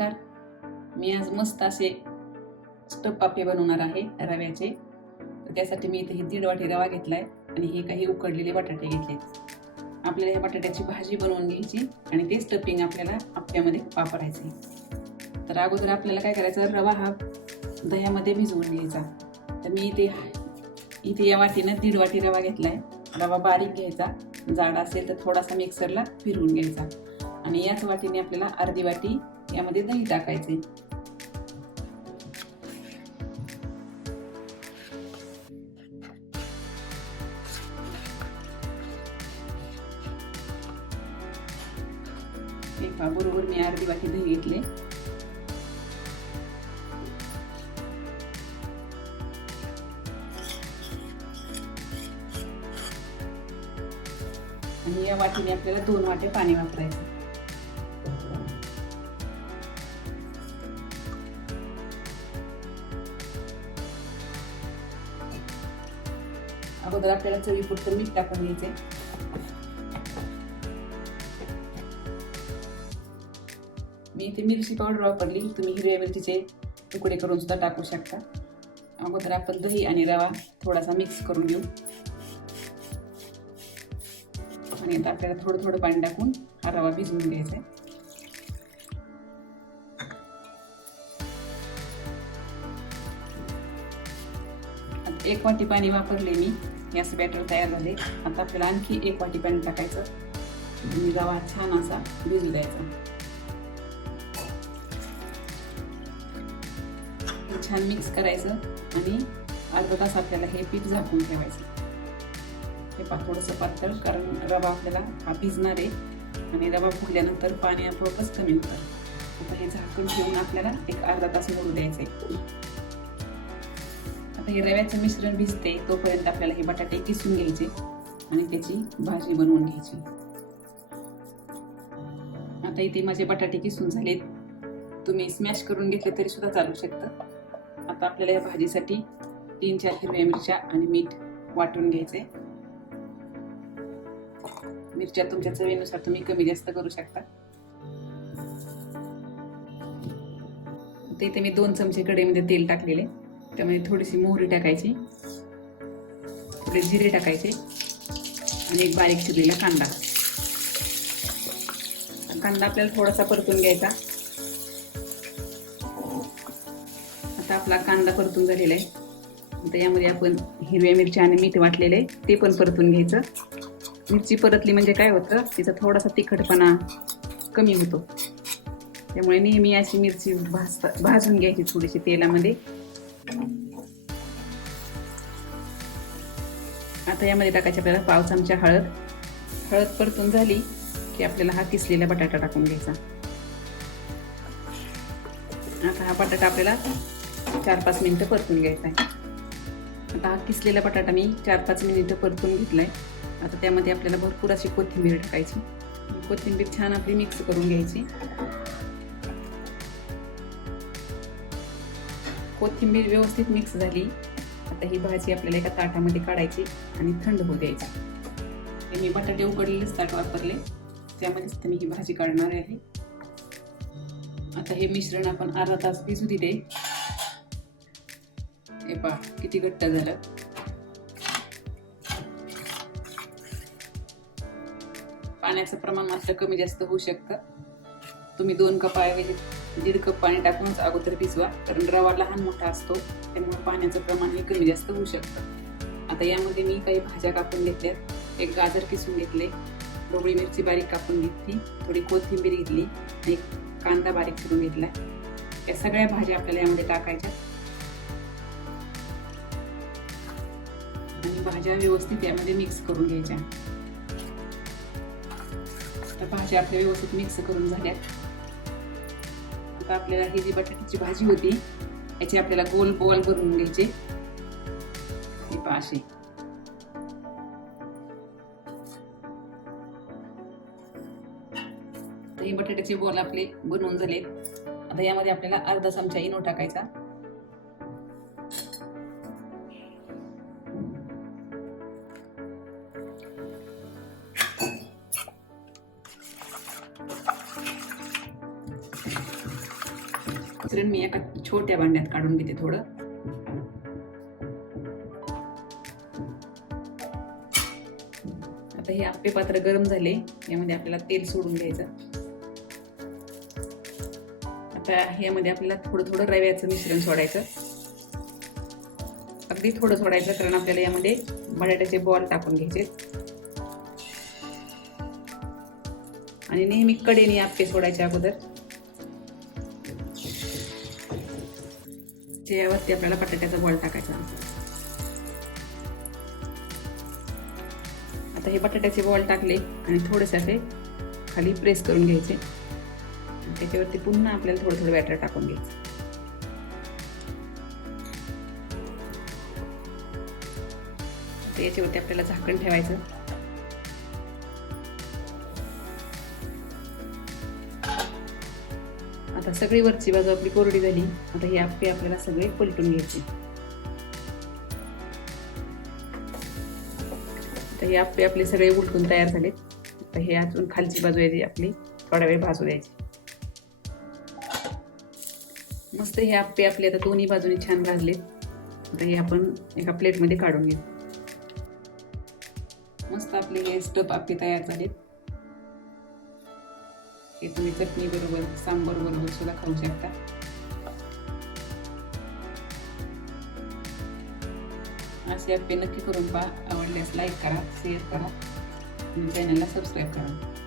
नमस्कार. मी आज मस्त असे स्टफ पापे बनवणार आहे रव्याचे. तर त्यासाठी मी इथे ही दीड वाटी रवा घेतलाय आणि हे काही उकडलेले बटाटे घेतले आपल्याला या बटाट्याची भाजी बनवून घ्यायची आणि ते स्टफिंग आपल्याला आप्यामध्ये वापरायचे. तर अगोदर आपल्याला काय करायचं? रवा हा दह्यामध्ये भिजवून घ्यायचा. तर मी इथे इथे या वाटीनं दीड वाटी रवा घेतलाय. रवा बारीक घ्यायचा. जाड असेल तर थोडासा मिक्सरला फिरवून घ्यायचा. आणि याच वाटीने आपल्याला अर्धी वाटी यामध्ये दही टाकायचे. बरोबर मी अर्धी वाटी दही घेतले. आणि या वाटीने आपल्याला दोन वाटे पाणी वापरायचं. अगोदर आपल्याला चवीपुरतं मीठ टाकून घ्यायचे मी इथे मिरची पावडर वापरली. तुम्ही हिरव्या मिरचीचे तुकडे करून सुद्धा टाकू शकता. अगोदर आपण दही आणि रवा थोडासा मिक्स करून घेऊ. आणि आता आपल्याला थोडं थोडं पाणी टाकून हा रवा भिजवून घ्यायचा आहे एक वाटी पाणी वापरले मी. गॅस बॅटर तयार झाले. आता आपल्याला आणखी एक वाटी पाणी टाकायचं. आणि रवा छान असा भिजू द्यायचा. छान मिक्स करायचं आणि अर्धा तास आपल्याला हे पीठ झाकून ठेवायचं. हे पा थोडंसं पातळ कारण रवा आपल्याला हा भिजणार आहे. आणि रवा फुगल्यानंतर पाणी आपोआपच कमी होतं. आता हे झाकून ठेवून आपल्याला एक अर्धा तास मोडू द्यायचं आहे आता हे रव्याचं मिश्रण भिजते तोपर्यंत आपल्याला हे बटाटे किसून घ्यायचे आणि त्याची भाजी बनवून घ्यायची. आता इथे माझे बटाटे किसून झालेत. तुम्ही स्मॅश करून घेतले तरी सुद्धा चालू शकतं. आता आपल्याला या भाजीसाठी तीन चार हिरव्या मिरच्या आणि मीठ वाटून घ्यायचे मिरच्या तुमच्या चवीनुसार तुम्ही कमी जास्त करू शकता. इथे मी दोन चमचे कडेमध्ये तेल टाकलेले. त्यामध्ये थोडीशी मोहरी टाकायची. थोडे जिरे टाकायचे. आणि एक बारीक चिरलेला कांदा. कांदा आपल्याला थोडासा परतून घ्यायचा. आता आपला कांदा परतून झालेला आहे. आता यामध्ये आपण हिरव्या मिरच्या आणि मीठ वाटलेलं आहे ते पण परतून घ्यायचं. मिरची परतली म्हणजे काय होतं तिचा थोडासा तिखटपणा कमी होतो. त्यामुळे नेहमी अशी मिरची भाजता भाजून घ्यायची थोडीशी तेलामध्ये. आता यामध्ये टाकायची आपल्याला पाव चमचा हळद. हळद परतून झाली की आपल्याला हा किसलेला बटाटा टाकून घ्यायचा. आता हा बटाटा आपल्याला चार पाच मिनिटं परतून घ्यायचा आहे. आता हा किसलेला बटाटा मी चार पाच मिनिटं परतून घेतलाय. आता त्यामध्ये आपल्याला भरपूर अशी कोथिंबीर टाकायची. कोथिंबीर छान आपली मिक्स करून घ्यायची. कोथिंबीर व्यवस्थित मिक्स झाली. आता ही भाजी आपल्याला एका ताटामध्ये काढायची आणि थंड होऊ द्यायची. मी बटाटे उकडलेलेच ताट वापरले. त्यामध्येच आता मी ही भाजी काढणार आहे. आता हे मिश्रण आपण अर्धा तास भिजू दिले. हे पहा किती घट्ट झालं. पाण्याचं प्रमाण मात्र कमी जास्त होऊ शकतं. तुम्ही दोन कप ऐवजी दीड कप पाणी टाकूनच अगोदर भिजवा. कारण रवा लहान मोठा असतो त्यामुळे पाण्याचं प्रमाण हे कमी जास्त होऊ शकतं. आता यामध्ये मी काही भाज्या कापून घेतल्यात एक गाजर किसून घेतले. ढोबळी मिरची बारीक कापून घेतली. थोडी कोथिंबीर घेतली. आणि एक कांदा बारीक करून घेतला. या सगळ्या भाज्या आपल्याला यामध्ये टाकायच्या. आणि भाज्या व्यवस्थित यामध्ये मिक्स करून घ्यायच्या. आता भाज्या आपल्या व्यवस्थित मिक्स करून झाल्यात. आता आपल्याला ही जी बटाट्याची भाजी होती याची आपल्याला गोल बॉल बनवून घ्यायचे. असे. तर हे बटाट्याचे बॉल आपले बनवून झाले. आता यामध्ये आपल्याला अर्धा चमचा इनो टाकायचा. मिश्रण मी एका छोट्या भांड्यात काढून घेते थोडं. आता हे आपले पात्र गरम झाले. यामध्ये आपल्याला तेल सोडून घ्यायचं. आता यामध्ये आपल्याला थोडं थोडं रव्याचं मिश्रण सोडायचं. अगदी थोडं सोडायचं कारण आपल्याला यामध्ये बटाट्याचे बॉल टाकून घ्यायचे. आणि नेहमी कडेने आपके सोडायच्या अगोदर. यावरती आपल्याला बटाट्याचा बॉल टाकायचा. आता हे बटाट्याचे बॉल टाकले आणि थोडेसे असे खाली प्रेस करून घ्यायचे. त्याच्यावरती पुन्हा आपल्याला थोडं थोडं बॅटर टाकून घ्यायचं. याच्यावरती आपल्याला झाकण ठेवायचं. आता सगळी वरची बाजू आपली कोरडी झाली. आता हे आपे आपल्याला सगळे पलटून घ्यायची. आता हे आपे आपले सगळे उलटून तयार झालेत. आता हे अजून खालची बाजू आहे ती आपली थोडा वेळ भाजू द्यायची. मस्त हे आपे आपले आता दोन्ही बाजूने छान भाजलेत. आता हे आपण एका प्लेटमध्ये काढून घेऊ. मस्त आपले हे स्टप आपे तयार झालेत. ते तुम्ही चटणी बरोबर सांबर बरोबर सुद्धा खाऊ शकता. असे आपले नक्की करून पहा. आवडल्यास लाईक करा शेअर करा. आणि चॅनलला सबस्क्राईब करा.